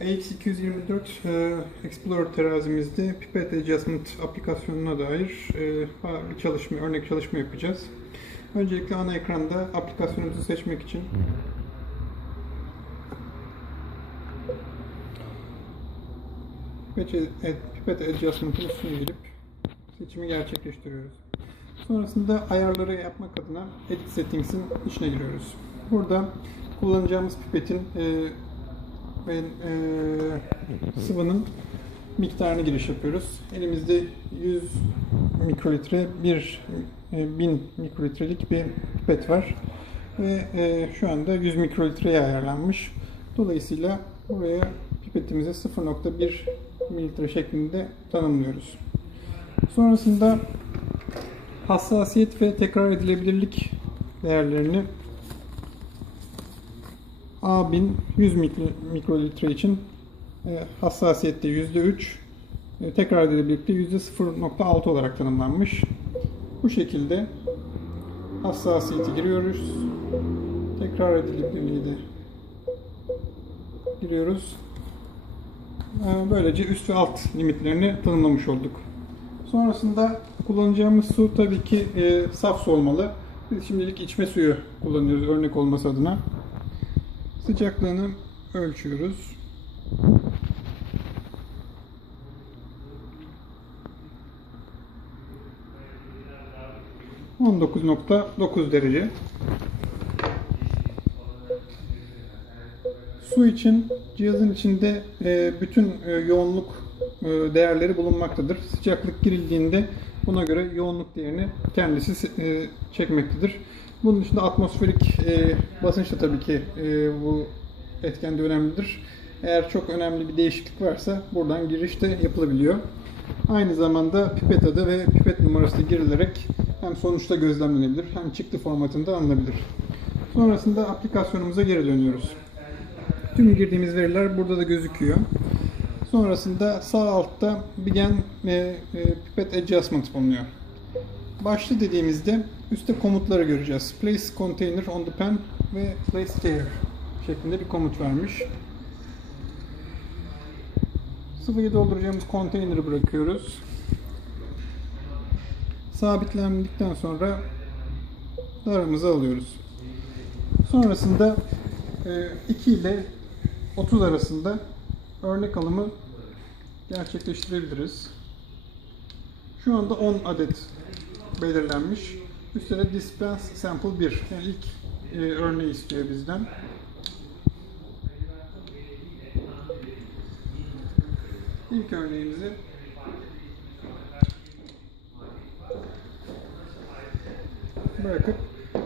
AX224 e, Explorer terazimizde Pipette Adjustment aplikasyonuna dair e, bir çalışma, örnek çalışma yapacağız. Öncelikle ana ekranda aplikasyonumuzu seçmek için Pipette, Pipette Adjustment'ın üstüne girip seçimi gerçekleştiriyoruz. Sonrasında ayarları yapmak adına Edit Settings'in içine giriyoruz. Burada kullanacağımız pipetin e, ve e, sıvının miktarını giriş yapıyoruz. Elimizde 100 mikrolitre, bir e, 1000 mikrolitrelik bir pipet var. Ve e, şu anda 100 mikrolitreye ayarlanmış. Dolayısıyla buraya pipetimize 0.1 mililitre şeklinde tanımlıyoruz. Sonrasında hassasiyet ve tekrar edilebilirlik değerlerini A1000 100 mikrolitre için e, hassasiyette %3, e, tekrar edilebilirlikte %0.6 olarak tanımlanmış. Bu şekilde hassasiyeti giriyoruz. Tekrar edilebilirliği de giriyoruz. E, böylece üst ve alt limitlerini tanımlamış olduk. Sonrasında kullanacağımız su tabii ki saf su olmalı. Biz şimdilik içme suyu kullanıyoruz örnek olması adına. Sıcaklığını ölçüyoruz. ...19.9 derece. Su için cihazın içinde e, bütün e, yoğunluk e, değerleri bulunmaktadır. Sıcaklık girildiğinde buna göre yoğunluk değerini kendisi çekmektedir. Bunun dışında atmosferik e, basınç da tabii ki e, bu etken de önemlidir. Eğer çok önemli bir değişiklik varsa buradan giriş de yapılabiliyor. Aynı zamanda pipet adı ve pipet numarası da girilerek hem sonuçta gözlemlenebilir hem çıktı formatında alınabilir. Sonrasında aplikasyonumuza geri dönüyoruz. Tüm girdiğimiz veriler burada da gözüküyor. Sonrasında sağ altta Begin e, e, Pipet Adjustment bulunuyor. Başlı dediğimizde üstte komutları göreceğiz. Place container on the pen ve place care şeklinde bir komut vermiş. Sıvıyı dolduracağımız konteyneri bırakıyoruz. Sabitlendikten sonra daramızı alıyoruz. Sonrasında 2 e, ile 30 arasında örnek alımı gerçekleştirebiliriz. Şu anda 10 adet belirlenmiş. Üstüne dispense sample 1. Yani ilk e, örneği istiyor bizden. İlk örneğimizi bırakıp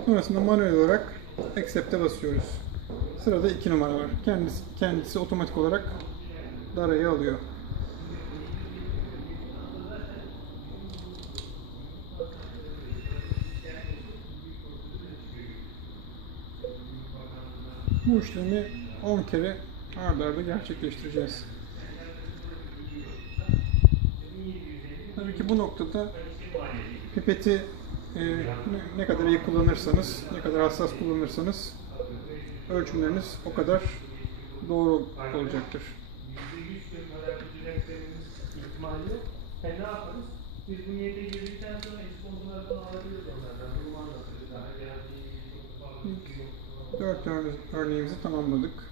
sonrasında manuel olarak accept'e basıyoruz. Sırada 2 numara var. Kendisi, kendisi otomatik olarak darayı alıyor. Bu işlemi 10 kere arda arda gerçekleştireceğiz. Tabii ki bu noktada pipeti e, ne kadar iyi kullanırsanız, ne kadar hassas kullanırsanız ölçümleriniz o kadar doğru olacaktır. E? Biz bu niyete girdikten sonra eksponsulardan alabiliriz dört örneğimizi tamamladık.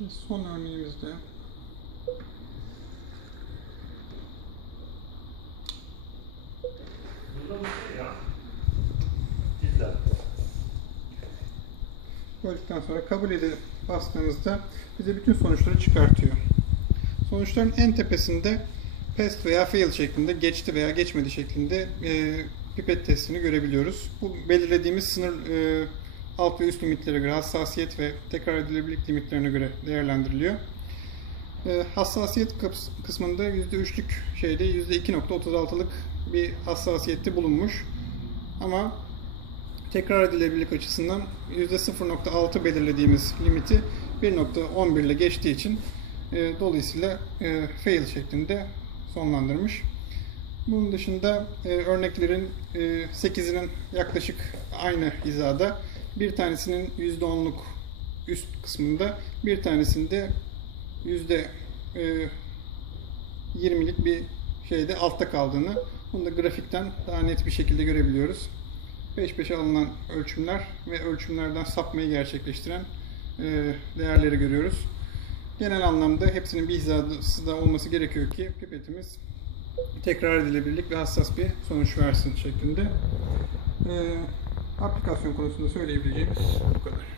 Ve son örneğimizde. Koyduktan sonra kabul edip bastığımızda bize bütün sonuçları çıkartıyor. Sonuçların en tepesinde past veya fail şeklinde, geçti veya geçmedi şeklinde e, pipet testini görebiliyoruz. Bu belirlediğimiz sınır e, alt ve üst limitlere göre, hassasiyet ve tekrar edilebilirlik limitlerine göre değerlendiriliyor. E, hassasiyet kıs- kısmında %3'lük şeyde %2.36'lık bir hassasiyette bulunmuş. Ama tekrar edilebilirlik açısından %0.6 belirlediğimiz limiti 1.11 ile geçtiği için e, dolayısıyla e, fail şeklinde sonlandırmış. Bunun dışında e, örneklerin e, 8'inin yaklaşık aynı hizada. Bir tanesinin %10'luk üst kısmında, bir tanesinde yüzde e, 20'lik bir şeyde altta kaldığını bunu da grafikten daha net bir şekilde görebiliyoruz. Peş peşe alınan ölçümler ve ölçümlerden sapmayı gerçekleştiren e, değerleri görüyoruz. Genel anlamda hepsinin bir hizası da olması gerekiyor ki pipetimiz tekrar edilebilirlik ve hassas bir sonuç versin şeklinde. E, aplikasyon konusunda söyleyebileceğimiz bu kadar.